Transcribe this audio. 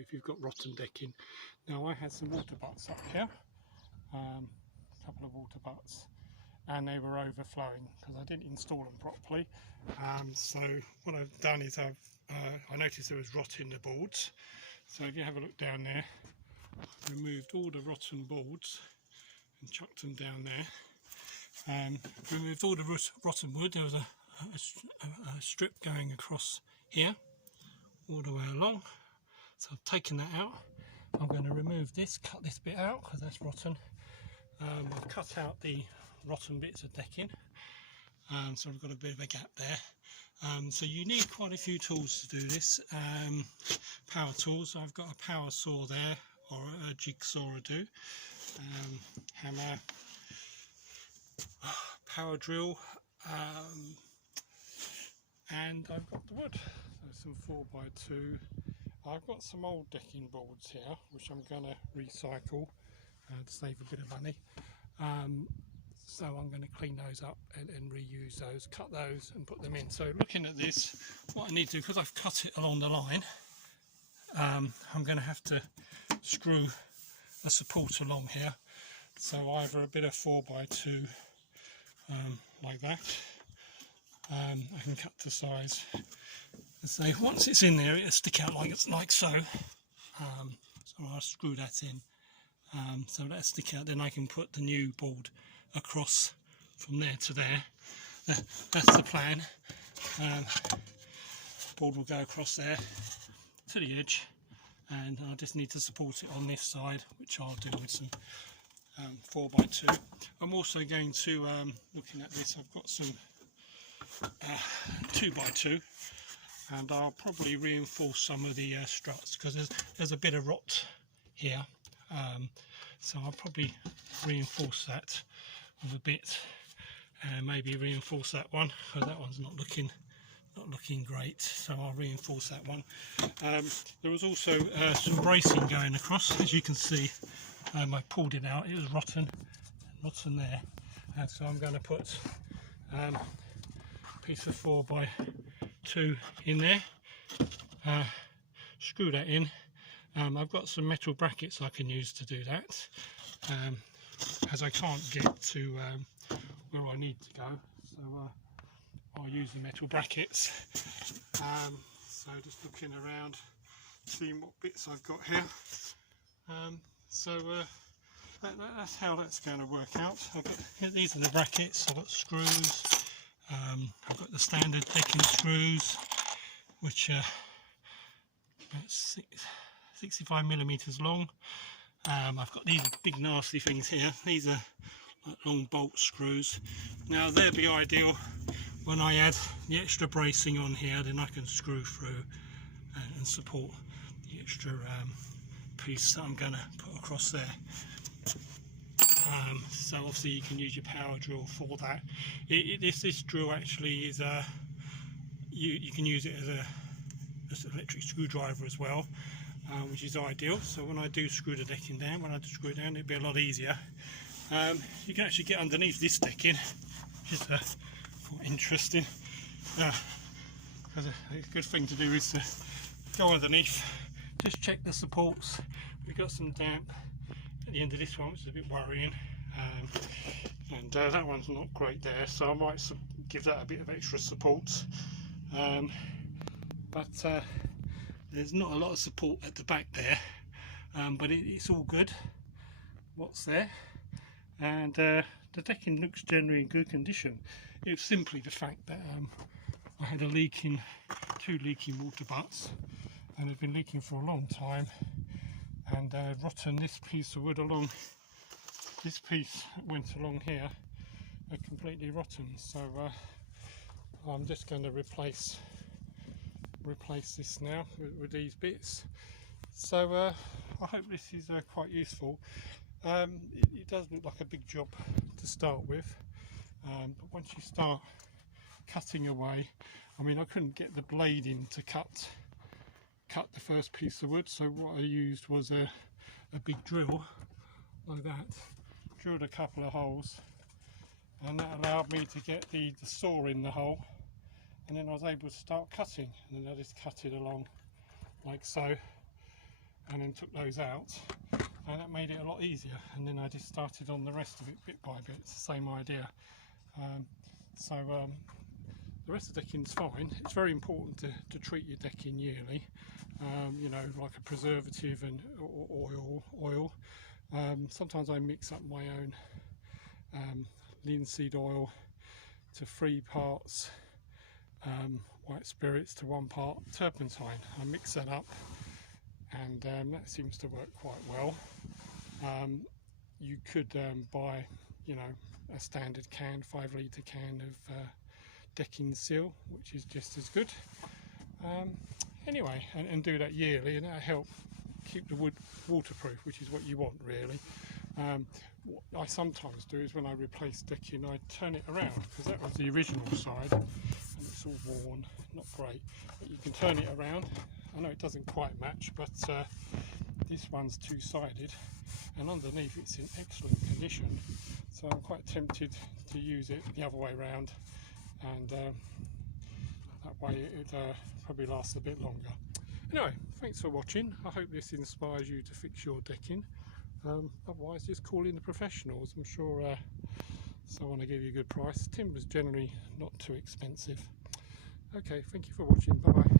if you've got rotten decking. Now I had some water butts up here, a couple of water butts, and they were overflowing because I didn't install them properly. So what I've done is I noticed there was rot in the boards. So if you have a look down there, I removed all the rotten boards and chucked them down there. Removed all the rotten wood. There was a strip going across here all the way along. So I've taken that out. I'm going to remove this, cut this bit out because that's rotten. I've cut out the rotten bits of decking, so I've got a bit of a gap there. So you need quite a few tools to do this. Power tools. I've got a power saw there, or a jigsaw will do. Hammer, power drill, and I've got the wood. So some 4x2. I've got some old decking boards here which I'm going to recycle to save a bit of money. So I'm going to clean those up and reuse those, cut those and put them in. So looking at this, what I need to do, because I've cut it along the line, I'm going to have to screw a support along here. So either a bit of 4x2 like that. I can cut to size. So once it's in there, it'll stick out like so. So I'll screw that in. So that'll stick out. Then I can put the new board across from there to there. That's the plan. Board will go across there to the edge, and I just need to support it on this side, which I'll do with some 4x2. I'm also going to, looking at this, I've got some 2x2. And I'll probably reinforce some of the struts because there's a bit of rot here, so I'll probably reinforce that with a bit, and maybe reinforce that one because that one's not looking great. So I'll reinforce that one. There was also some bracing going across, as you can see. I pulled it out; it was rotten there, and so I'm going to put a piece of 4x2 in there, screw that in. I've got some metal brackets I can use to do that, as I can't get to where I need to go, so I'll use the metal brackets. So just looking around, seeing what bits I've got here. That's how that's going to work out. These are the brackets. I've got screws. I've got the standard decking screws, which are about 65mm long. I've got these big nasty things here. These are like long bolt screws. Now they'll be ideal when I add the extra bracing on here, then I can screw through and support the extra piece that I'm going to put across there. So obviously you can use your power drill for that. This drill actually is you can use it as an electric screwdriver as well, which is ideal. So when I do screw the decking down, it'll be a lot easier. You can actually get underneath this decking, which is quite interesting. Because a good thing to do is to go underneath, just check the supports. We've got some damp at the end of this one, which is a bit worrying, and that one's not great there, so I might give that a bit of extra support. But there's not a lot of support at the back there, but it's all good what's there, and the decking looks generally in good condition. It's simply the fact that I had two leaking water butts, and they've been leaking for a long time, and rotten this piece of wood along this piece went along here are completely rotten. So I'm just going to replace this now with these bits. So I hope this is quite useful. It does look like a big job to start with, but once you start cutting away, I mean, I couldn't get the blade in to cut the first piece of wood, so what I used was a big drill like that, drilled a couple of holes, and that allowed me to get the saw in the hole, and then I was able to start cutting, and then I just cut it along like so, and then took those out, and that made it a lot easier. And then I just started on the rest of it bit by bit. It's the same idea. The rest of the decking's fine. It's very important to treat your decking yearly, you know, like a preservative and oil. Sometimes I mix up my own linseed oil to 3 parts white spirits to 1 part turpentine. I mix that up, and that seems to work quite well. You could buy, you know, a standard can, 5 litre can of decking seal, which is just as good. Anyway, and do that yearly, and that'll help keep the wood waterproof, which is what you want really. What I sometimes do is when I replace decking, I turn it around, because that was the original side and it's all worn, not great, but you can turn it around. I know it doesn't quite match, but this one's two-sided, and underneath it's in excellent condition, so I'm quite tempted to use it the other way around, and that way it probably lasts a bit longer. Anyway, thanks for watching. I hope this inspires you to fix your decking. Otherwise, just call in the professionals. I'm sure someone will give you a good price. Timber's generally not too expensive. Okay, thank you for watching. Bye bye.